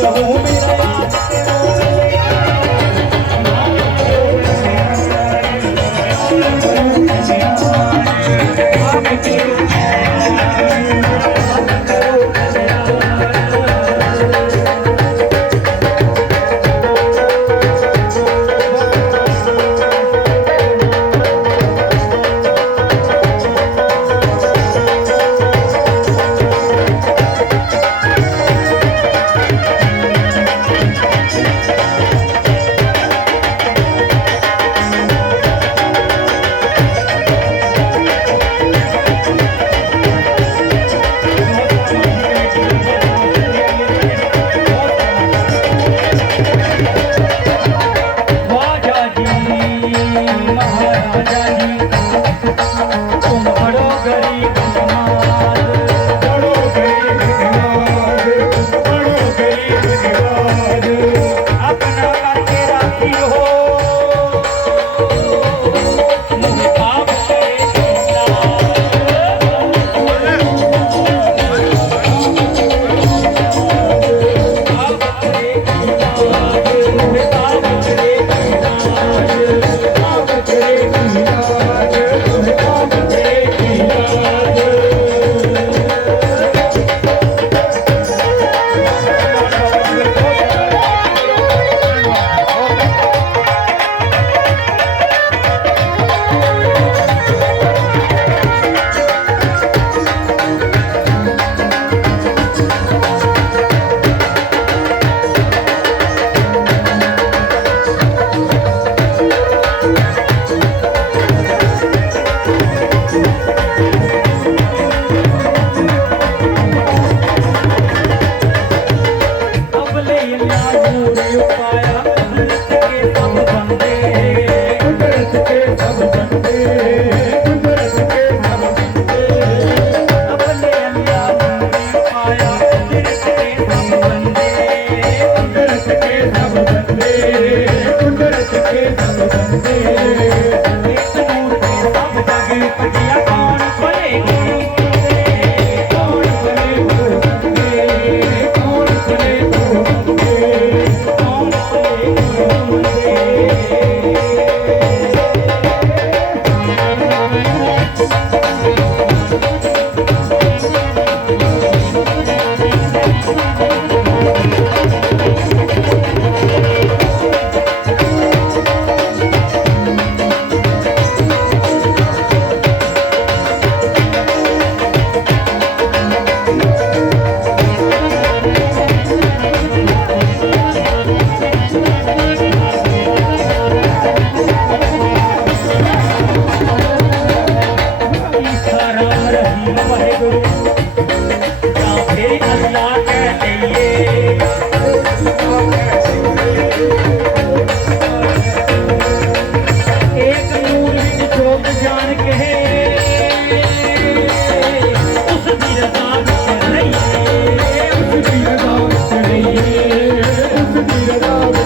小红